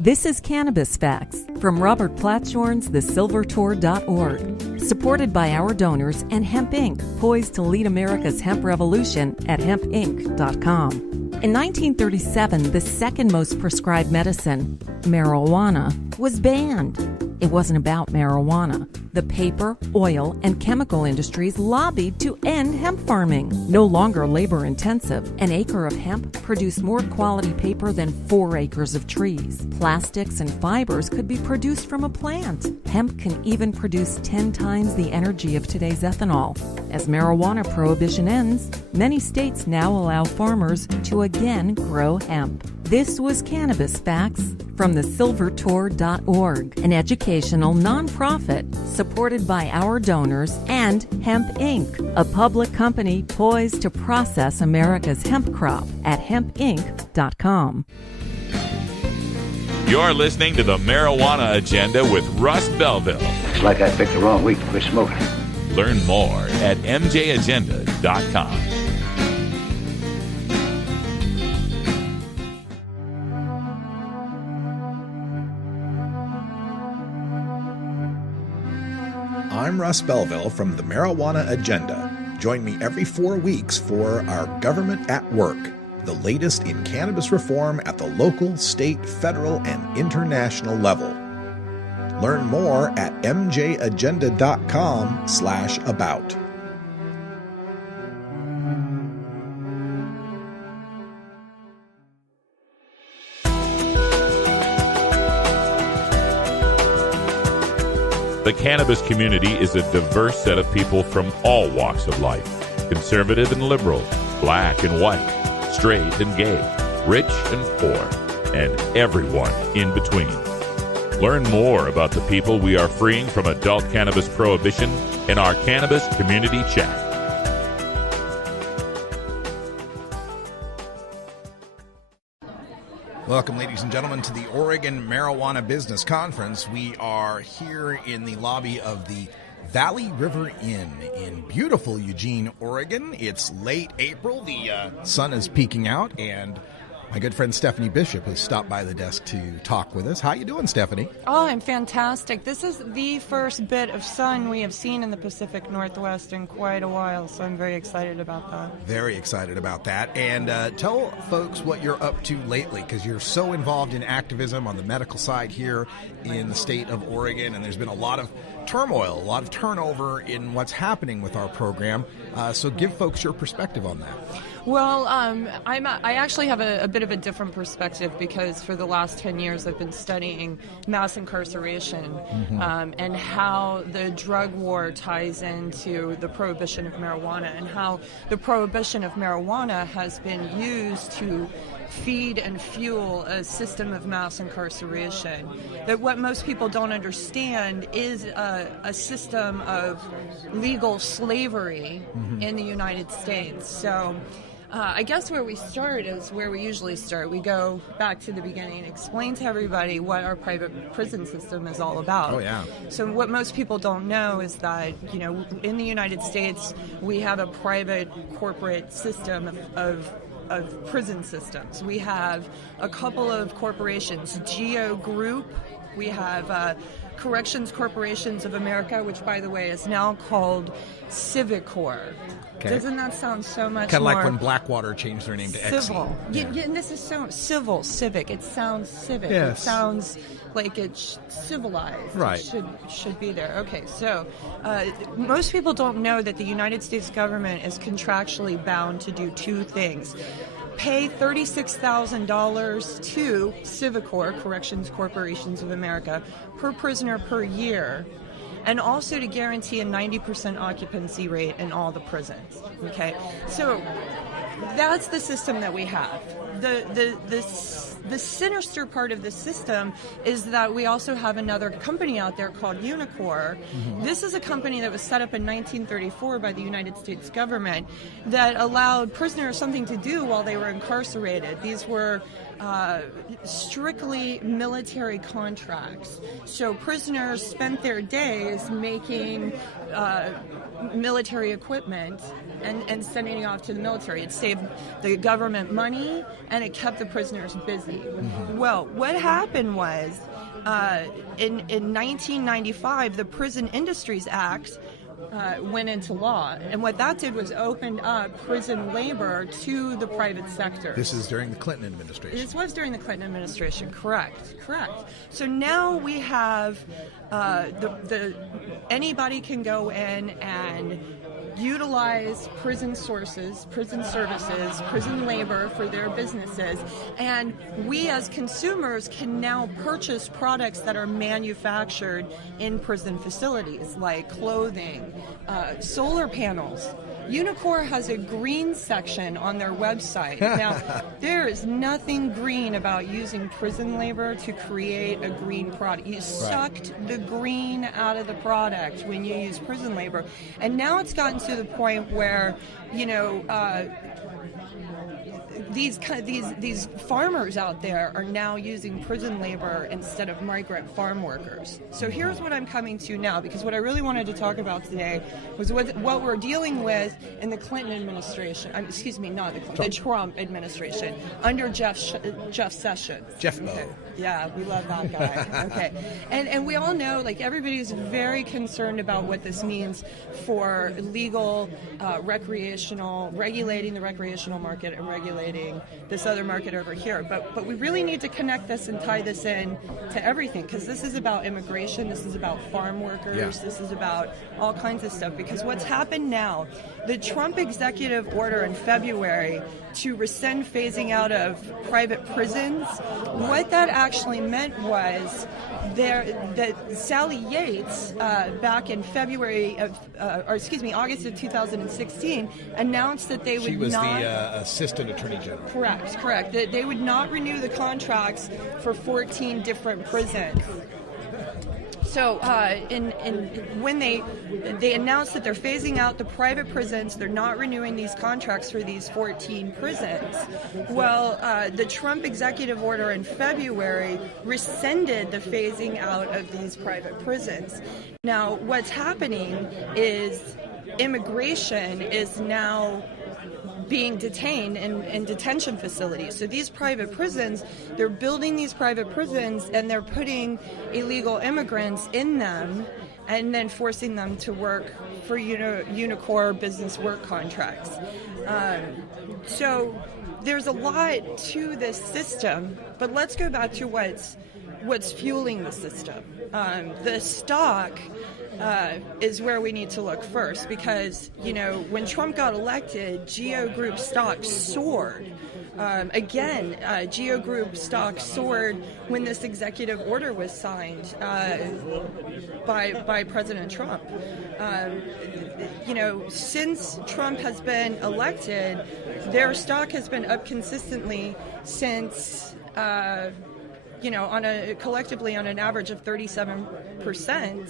This is Cannabis Facts from Robert Platshorn's TheSilverTour.org, supported by our donors and Hemp Inc., poised to lead America's hemp revolution at hempinc.com. In 1937, the second most prescribed medicine, marijuana, was banned. It wasn't about marijuana. The paper, oil, and chemical industries lobbied to end hemp farming. No longer labor-intensive, an acre of hemp produced more quality paper than 4 acres of trees. Plastics and fibers could be produced from a plant. Hemp can even produce 10 times the energy of today's ethanol. As marijuana prohibition ends, many states now allow farmers to again grow hemp. This was Cannabis Facts from TheSilverTour.org, an educational nonprofit supported by our donors and Hemp Inc., a public company poised to process America's hemp crop at hempinc.com. You're listening to the Marijuana Agenda with Russ Belville. It's like I picked the wrong week to quit smoking. Learn more at mjagenda.com. I'm Russ Belville from the Marijuana Agenda. Join me every 4 weeks for our Government at Work, the latest in cannabis reform at the local, state, federal, and international level. Learn more at mjagenda.com/about. The cannabis community is a diverse set of people from all walks of life, conservative and liberal, black and white, straight and gay, rich and poor, and everyone in between. Learn more about the people we are freeing from adult cannabis prohibition in our Cannabis Community Chat. Welcome, ladies and gentlemen, to the Oregon Marijuana Business Conference. We are here in the lobby of the Valley River Inn in beautiful Eugene, Oregon. It's late April. The sun is peeking out, and my good friend Stephanie Bishop has stopped by the desk to talk with us. How you doing, Stephanie? Oh, I'm fantastic. This is the first bit of sun we have seen in the Pacific Northwest in quite a while, so I'm very excited about that. Very excited about that. And tell folks what you're up to lately, because you're so involved in activism on the medical side here in the state of Oregon, and there's been a lot of turmoil, a lot of turnover in what's happening with our program. So give folks your perspective on that. Well, I actually have a bit of a different perspective, because for the last 10 years I've been studying mass incarceration and how the drug war ties into the prohibition of marijuana, and how the prohibition of marijuana has been used to feed and fuel a system of mass incarceration. That what most people don't understand is a system of legal slavery in the United States. So I guess where we start is where we usually start. We go back to the beginning, explain to everybody what our private prison system is all about. Oh, yeah. So what most people don't know is that, you know, in the United States, we have a private corporate system of prison systems. We have a couple of corporations, Geo Group. We have Corrections Corporations of America, which, by the way, is now called Civicor. Okay. Doesn't that sound so much kind of more like when Blackwater changed their name to civil? Exxon. Yeah, and this is so civil, civic. It sounds civic. Yes. It sounds like it's civilized. Right. It should be there. Okay, so most people don't know that the United States government is contractually bound to do two things. Pay $36,000 to Civicor, Corrections Corporations of America, per prisoner per year, and also to guarantee a 90% occupancy rate in all the prisons. Okay, so that's the system that we have. The sinister part of the system is that we also have another company out there called Unicor. This is a company that was set up in 1934 by the United States government that allowed prisoners something to do while they were incarcerated. These were strictly military contracts. So prisoners spent their days making military equipment and sending it off to the military. It saved the government money, and it kept the prisoners busy. Well, what happened was, in 1995, the Prison Industries Act went into law, and what that did was opened up prison labor to the private sector. This is during the Clinton administration. This was during the Clinton administration, correct. So now we have anybody can go in and utilize prison sources, prison services, prison labor for their businesses, and we as consumers can now purchase products that are manufactured in prison facilities, like clothing, solar panels. Unicor has a green section on their website. Now, there is nothing green about using prison labor to create a green product. You sucked the green out of the product when you use prison labor. And now it's gotten to the point where, you know, these farmers out there are now using prison labor instead of migrant farm workers. So here's what I'm coming to now, because what I really wanted to talk about today was what we're dealing with in the Clinton administration. Not the Clinton, the Trump administration under Jeff Sessions. Jeff Okay. Yeah, we love that guy. Okay. And we all know, like, everybody's very concerned about what this means for legal, regulating the recreational market and regulating this other market over here. But we really need to connect this and tie this in to everything, because this is about immigration, this is about farm workers, this is about all kinds of stuff. Because what's happened now, the Trump executive order in February to rescind phasing out of private prisons, what that actually meant was that Sally Yates, back in August of 2016, announced that they would She was not... the Assistant Attorney General. Correct. That they would not renew the contracts for 14 different prisons. So when they announced that they're phasing out the private prisons, they're not renewing these contracts for these 14 prisons. Well, the Trump executive order in February rescinded the phasing out of these private prisons. Now, what's happening is immigration is now being detained in detention facilities. So these private prisons, they're building these private prisons and they're putting illegal immigrants in them and then forcing them to work for Unicor business work contracts. So there's a lot to this system, but let's go back to what's fueling the system. The stock is where we need to look first, because, when Trump got elected, Geo Group stock soared. Geo Group stock soared when this executive order was signed by President Trump. Since Trump has been elected, their stock has been up consistently since... collectively on an average of 37%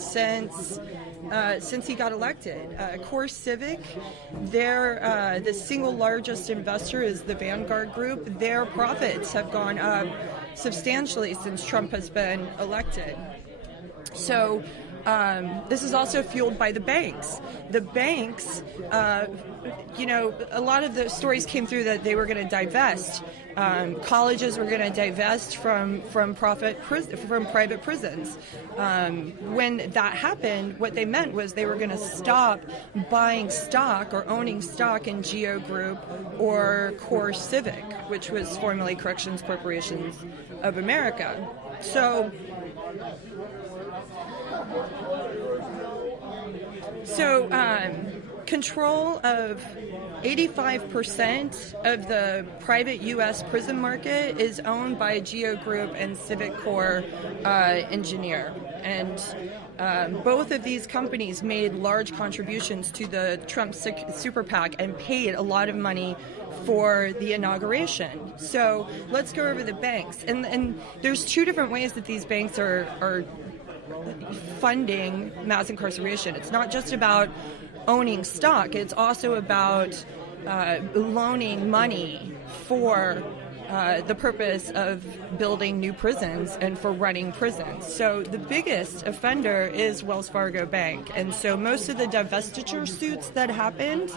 since he got elected. Core Civic, the single largest investor is the Vanguard Group. Their profits have gone up substantially since Trump has been elected. So this is also fueled by the banks. The banks, a lot of the stories came through that they were going to divest. Colleges were going to divest from private prisons. When that happened, what they meant was they were going to stop buying stock or owning stock in Geo Group or Core Civic, which was formerly Corrections Corporation of America. So control of 85% of the private U.S. prison market is owned by Geo Group and Civic Core Engineer. And both of these companies made large contributions to the Trump Super PAC and paid a lot of money for the inauguration. So let's go over the banks. And there's two different ways that these banks are funding mass incarceration. It's not just about owning stock, it's also about loaning money for the purpose of building new prisons and for running prisons. So the biggest offender is Wells Fargo Bank. And so most of the divestiture suits that happened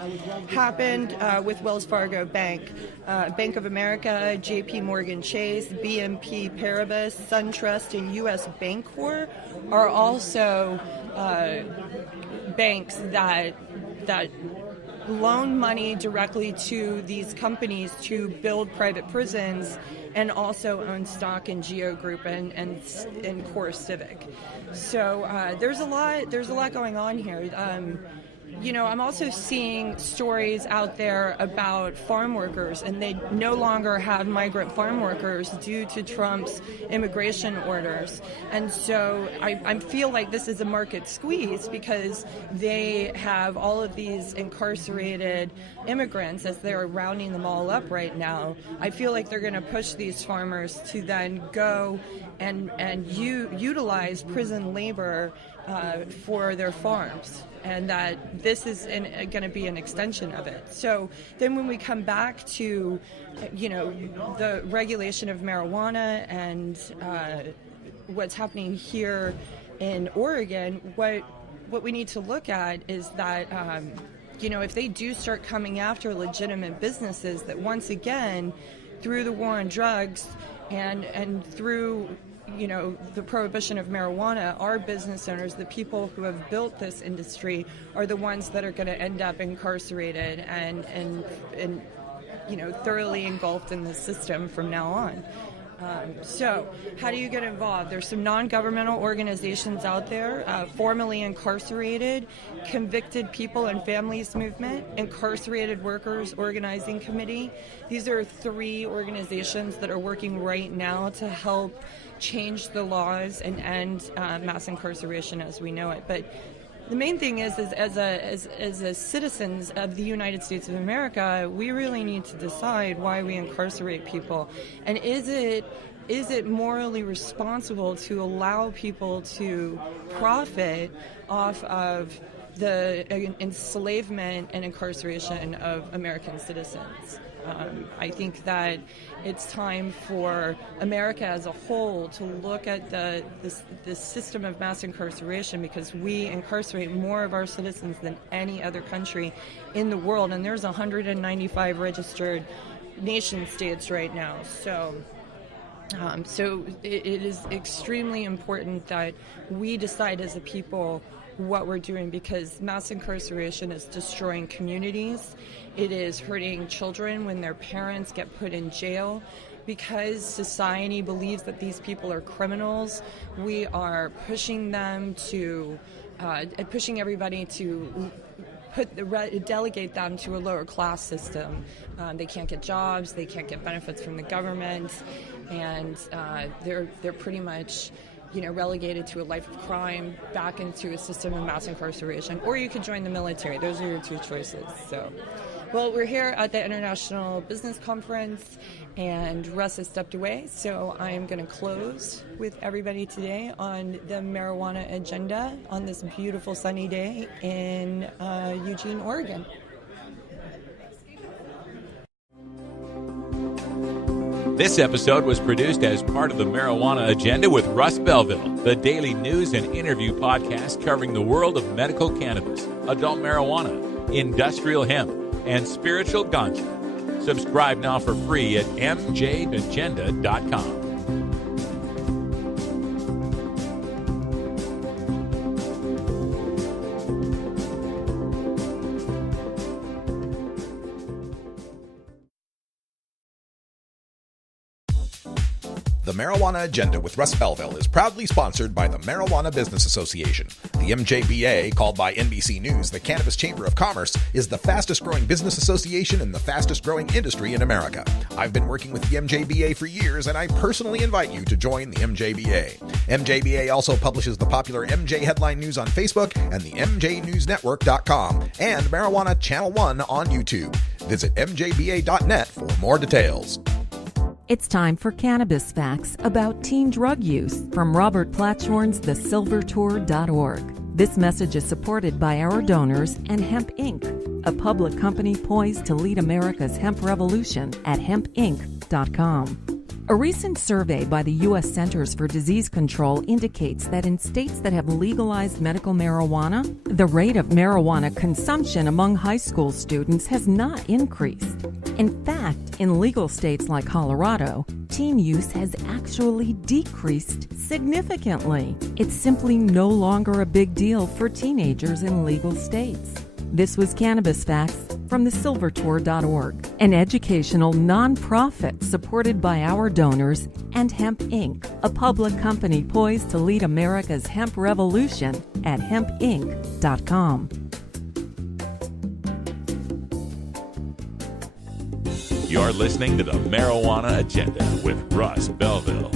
with Wells Fargo Bank. Bank of America, JP Morgan Chase, BNP Paribas, SunTrust, and US Bancorp are also banks that loan money directly to these companies to build private prisons and also own stock in Geo Group and Core Civic. So there's a lot going on here. I'm also seeing stories out there about farm workers, and they no longer have migrant farm workers due to Trump's immigration orders. And so I feel like this is a market squeeze because they have all of these incarcerated immigrants as they're rounding them all up right now. I feel like they're going to push these farmers to then go and utilize prison labor for their farms, and that this is going to be an extension of it. So then when we come back to, the regulation of marijuana and what's happening here in Oregon, what we need to look at is that, if they do start coming after legitimate businesses, that once again, through the war on drugs and through the prohibition of marijuana, our business owners, the people who have built this industry, are the ones that are going to end up incarcerated and thoroughly engulfed in the system from now on. So how do you get involved? There's some non-governmental organizations out there, formerly incarcerated, convicted people and families movement, incarcerated workers organizing committee. These are 3 organizations that are working right now to help change the laws and end mass incarceration as we know it. But the main thing is as citizens of the United States of America, we really need to decide why we incarcerate people. And is it morally responsible to allow people to profit off of the enslavement and incarceration of American citizens? I think that it's time for America as a whole to look at the system of mass incarceration, because we incarcerate more of our citizens than any other country in the world, and there's 195 registered nation states right now. So it is extremely important that we decide as a people what we're doing, because mass incarceration is destroying communities. It is hurting children when their parents get put in jail. Because society believes that these people are criminals, we are pushing them to, pushing everybody to delegate them to a lower class system. They can't get jobs, they can't get benefits from the government, and they're pretty much relegated to a life of crime, back into a system of mass incarceration, or you could join the military. Those are your 2 choices. So, well, we're here at the International Business Conference, and Russ has stepped away, so I am going to close with everybody today on the marijuana agenda on this beautiful sunny day in Eugene, Oregon. This episode was produced as part of the Marijuana Agenda with Russ Belville, the daily news and interview podcast covering the world of medical cannabis, adult marijuana, industrial hemp, and spiritual ganja. Subscribe now for free at mjagenda.com. The Marijuana Agenda with Russ Belville is proudly sponsored by the Marijuana Business Association. The MJBA, called by NBC News the Cannabis Chamber of Commerce, is the fastest growing business association and the fastest growing industry in America. I've been working with the MJBA for years, and I personally invite you to join the MJBA. MJBA also publishes the popular MJ Headline News on Facebook and the MJNewsNetwork.com and Marijuana Channel 1 on YouTube. Visit mjba.net for more details. It's time for Cannabis Facts about teen drug use from Robert Platshorn's thesilvertour.org. This message is supported by our donors and Hemp Inc., a public company poised to lead America's hemp revolution at hempinc.com. A recent survey by the U.S. Centers for Disease Control indicates that in states that have legalized medical marijuana, the rate of marijuana consumption among high school students has not increased. In fact, in legal states like Colorado, teen use has actually decreased significantly. It's simply no longer a big deal for teenagers in legal states. This was Cannabis Facts from thesilvertour.org, an educational nonprofit supported by our donors and Hemp Inc., a public company poised to lead America's hemp revolution at hempinc.com. You're listening to the Marijuana Agenda with Russ Belville.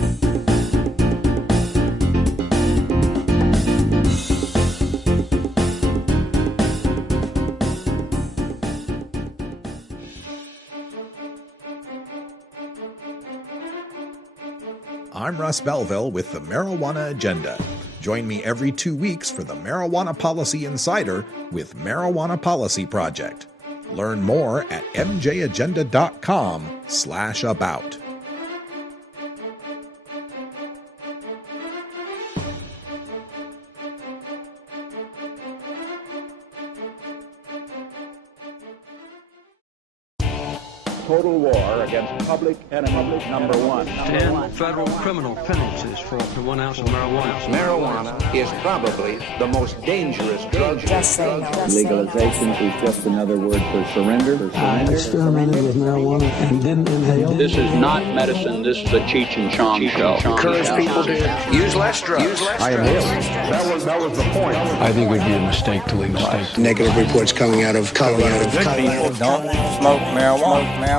I'm Russ Belville with the Marijuana Agenda. Join me every 2 weeks for the Marijuana Policy Insider with Marijuana Policy Project. Learn more at mjagenda.com/about. Total war against public enemy number one. 10 federal criminal penalties for up to 1 ounce of marijuana. Marijuana is probably the most dangerous drug. Legalization is just another word for surrender. I experimented with marijuana and didn't inhale. This is not medicine. This is a Cheech and Chong show. Encourage people to use less drugs. I inhaled. That was the point. I think it would be a mistake to legalize. Negative reports coming out of Colorado. People don't smoke marijuana.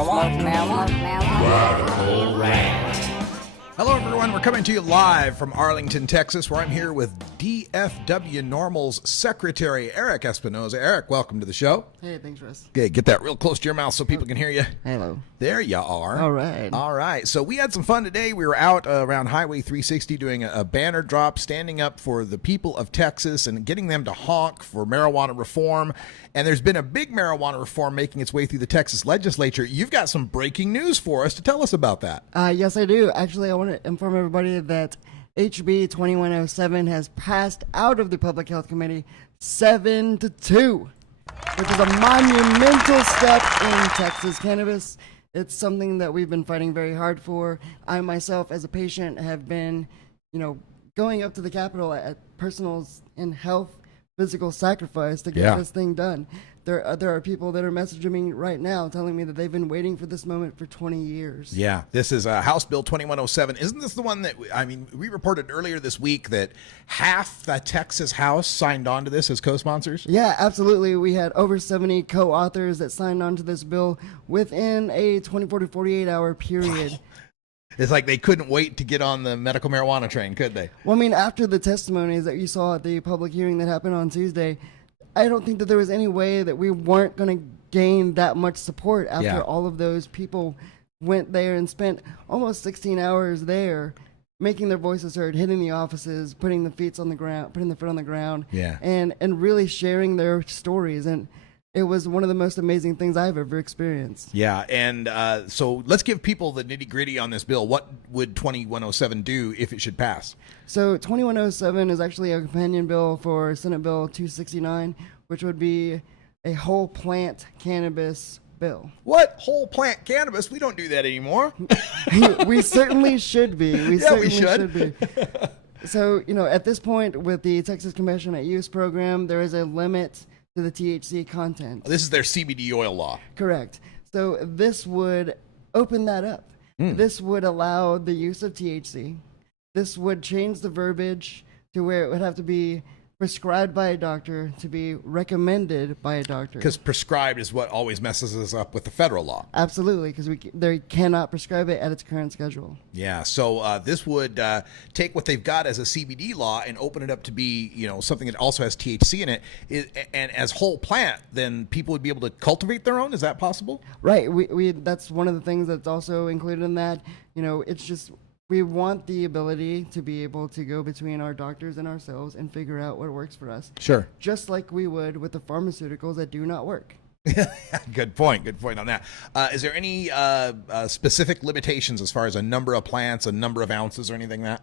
Hello, everyone. We're coming to you live from Arlington, Texas, where I'm here with DFW Normal's Secretary, Eric Espinoza. Eric, welcome to the show. Hey, thanks, Russ. Okay, get that real close to your mouth so people can hear you. Hello. There you are. All right. All right. So we had some fun today. We were out around Highway 360 doing a banner drop, standing up for the people of Texas and getting them to honk for marijuana reform. And there's been a big marijuana reform making its way through the Texas legislature. You've got some breaking news for us to tell us about that. Yes, I do. Actually, I want to inform everybody that HB 2107 has passed out of the Public Health Committee 7-2, which is a monumental step in Texas cannabis. It's something that we've been fighting very hard for. I myself, as a patient, have been, going up to the Capitol at personals in health, physical sacrifice to get this thing done. There are people that are messaging me right now telling me that they've been waiting for this moment for 20 years. Yeah, this is House Bill 2107. Isn't this the one that, we reported earlier this week that half the Texas House signed on to this as co-sponsors? Yeah, absolutely. We had over 70 co-authors that signed on to this bill within a 24 to 48 hour period. Wow. It's like they couldn't wait to get on the medical marijuana train, could they? Well, after the testimonies that you saw at the public hearing that happened on Tuesday, I don't think that there was any way that we weren't going to gain that much support after all of those people went there and spent almost 16 hours there making their voices heard, hitting the offices, putting the feet on the ground, and really sharing their stories. And it was one of the most amazing things I've ever experienced. Yeah, and so let's give people the nitty-gritty on this bill. What would 2107 do if it should pass? So 2107 is actually a companion bill for Senate Bill 269, which would be a whole plant cannabis bill. What? Whole plant cannabis? We don't do that anymore. We certainly should be. We should be. So, at this point with the Texas Compassionate Use Program, there is a limit to the THC content. This is their CBD oil law. Correct. So this would open that up. This would allow the use of THC. This would change the verbiage to where it would have to be prescribed by a doctor to be recommended by a doctor. Because prescribed is what always messes us up with the federal law. Absolutely, because they cannot prescribe it at its current schedule. Yeah, so this would take what they've got as a CBD law and open it up to be, something that also has THC in it. And as whole plant, then people would be able to cultivate their own? Is that possible? Right. We that's one of the things that's also included in that. It's just we want the ability to be able to go between our doctors and ourselves and figure out what works for us. Sure. Just like we would with the pharmaceuticals that do not work. Good point on that. Is there any specific limitations as far as a number of plants, a number of ounces, or anything like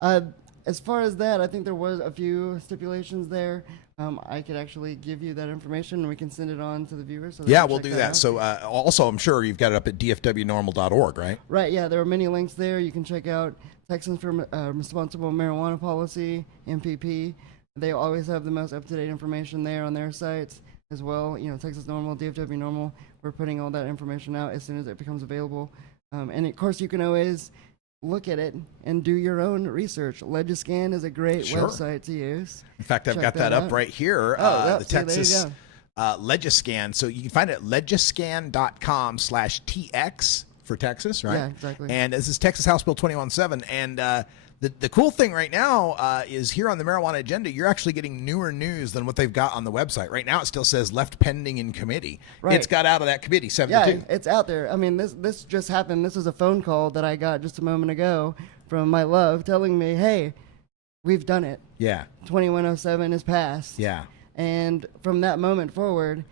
that? As far as that, I think there was a few stipulations there. I could actually give you that information, and we can send it on to the viewers. So we'll do that. So also, I'm sure you've got it up at dfwnormal.org, right? Right, yeah. There are many links there. You can check out Texans for Responsible Marijuana Policy, MPP. They always have the most up-to-date information there on their sites as well. Texas Normal, DFW Normal, we're putting all that information out as soon as it becomes available. And, of course, you can always look at it and do your own research. Legiscan is a great website to use. In fact, I've got that up right here. The Texas Legiscan. So you can find it at legiscan.com/TX for Texas, right? Yeah, exactly. And this is Texas House Bill 2107. And the cool thing right now is here on the Marijuana Agenda, you're actually getting newer news than what they've got on the website. Right now it still says left pending in committee. Right. It's got out of that committee, 7-2. Yeah, it's out there. This just happened. This was a phone call that I got just a moment ago from my love telling me, hey, we've done it. Yeah. 2107 is passed. Yeah. And from that moment forward,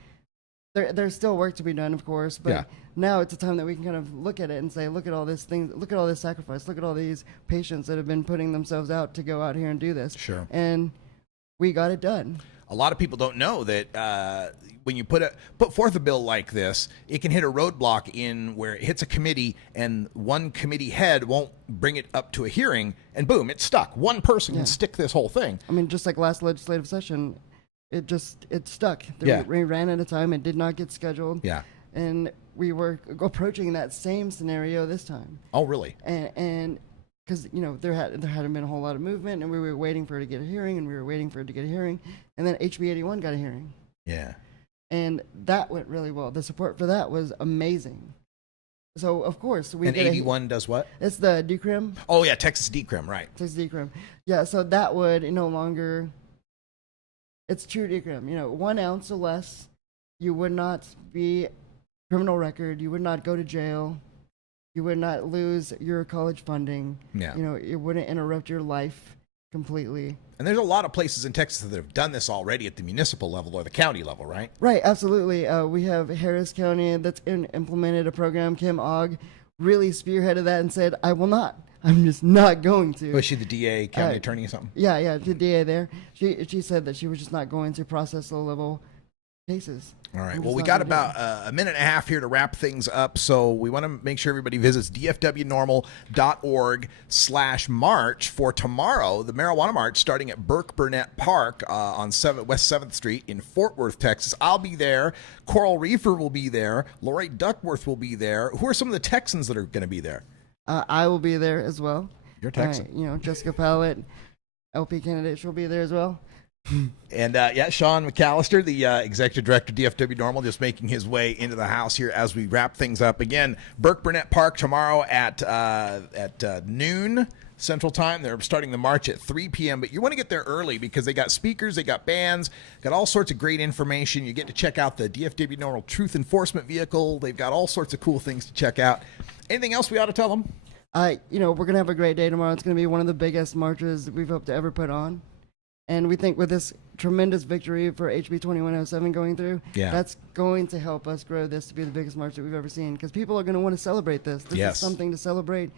there's still work to be done, of course, but now it's a time that we can kind of look at it and say, look at all this thing, look at all this sacrifice, look at all these patients that have been putting themselves out to go out here and do this. Sure. And we got it done. A lot of people don't know that when you put forth a bill like this, it can hit a roadblock in where it hits a committee and one committee head won't bring it up to a hearing, and boom, it's stuck. One person can stick this whole thing. I mean, just like last legislative session, it stuck. Yeah. We ran out of time. It did not get scheduled. Yeah. And we were approaching that same scenario this time. Oh, really? And because, you know, there hadn't been a whole lot of movement, and we were waiting for it to get a hearing, and we were waiting for it to get a hearing, and then HB 81 got a hearing. Yeah. And that went really well. The support for that was amazing. So, of course, we And 81 does what? It's the DCRIM. Oh, yeah, Texas DCRIM, right. Texas DCRIM. Yeah, so that would no longer... It's true DCRIM. You know, 1 ounce or less, you would not be criminal record. You would not go to jail. You would not lose your college funding. Yeah. You know, it wouldn't interrupt your life completely. And there's a lot of places in Texas that have done this already at the municipal level or the county level, right? Right, absolutely. We have Harris County that's implemented a program. Kim Ogg really spearheaded that and said, I will not. I'm just not going to. Was she the DA, county attorney or something? Yeah, the DA there. She said that she was just not going to process low-level cases. All right. Well, we got about a minute and a half here to wrap things up, so we want to make sure everybody visits dfwnormal.org/march for tomorrow, the Marijuana March, starting at Burke Burnett Park on West 7th Street in Fort Worth, Texas. I'll be there. Coral Reefer will be there. Lori Duckworth will be there. Who are some of the Texans that are going to be there? I will be there as well. You're Texan. You know, Jessica Pallett, LP candidate, she'll be there as well. And Sean McAllister, the executive director of DFW Normal, just making his way into the house here as we wrap things up. Again, Burke Burnett Park tomorrow at noon Central Time. They're starting the march at 3 p.m., but you want to get there early because they got speakers, they got bands, got all sorts of great information. You get to check out the DFW Normal Truth Enforcement Vehicle. They've got all sorts of cool things to check out. Anything else we ought to tell them? You know, we're going to have a great day tomorrow. It's going to be one of the biggest marches we've hoped to ever put on. And we think with this tremendous victory for HB 2107 going through, that's going to help us grow this to be the biggest march that we've ever seen. Because people are going to want to celebrate this. This is something to celebrate.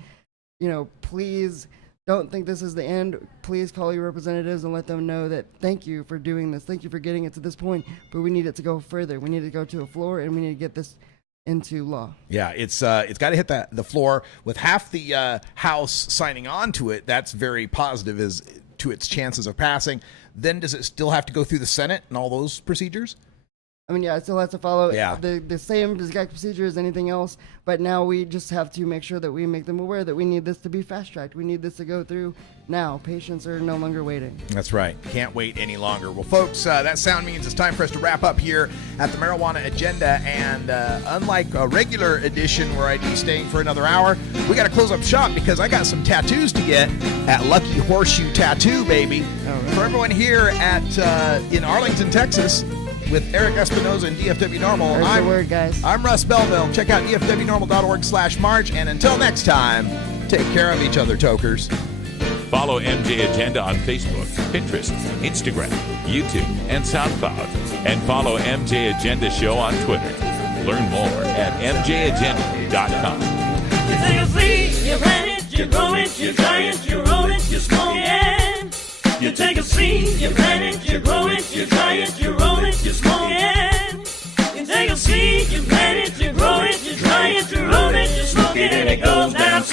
You know, please don't think this is the end. Please call your representatives and let them know that thank you for doing this. Thank you for getting it to this point. But we need it to go further. We need to go to the floor, and we need to get this into law. Yeah, it's got to hit the floor with half the House signing on to it. That's very positive as to its chances of passing. Then does it still have to go through the Senate and all those procedures? I mean, it still has to follow the same exact procedure as anything else, but now we just have to make sure that we make them aware that we need this to be fast-tracked. We need this to go through now. Patients are no longer waiting. That's right. Can't wait any longer. Well, folks, that sound means it's time for us to wrap up here at the Marijuana Agenda, and unlike a regular edition where I'd be staying for another hour, we got to close up shop because I got some tattoos to get at Lucky Horseshoe Tattoo, baby. For everyone here in Arlington, Texas, with Eric Espinoza and DFW Normal. There's the word, guys. I'm Russ Belville. Check out dfwnormal.org/march. And until next time, take care of each other, tokers. Follow MJ Agenda on Facebook, Pinterest, Instagram, YouTube, and SoundCloud. And follow MJ Agenda Show on Twitter. Learn more at mjagenda.com. You take a seed, you plant it, you grow it, you dry it, you roll it, you smoke it. You take a seed, you plant it, you grow it, you dry it, you roll it, you smoke it. You take a seed, you plant it, you grow it, you dry it, you roll it, you smoke it, and it goes down.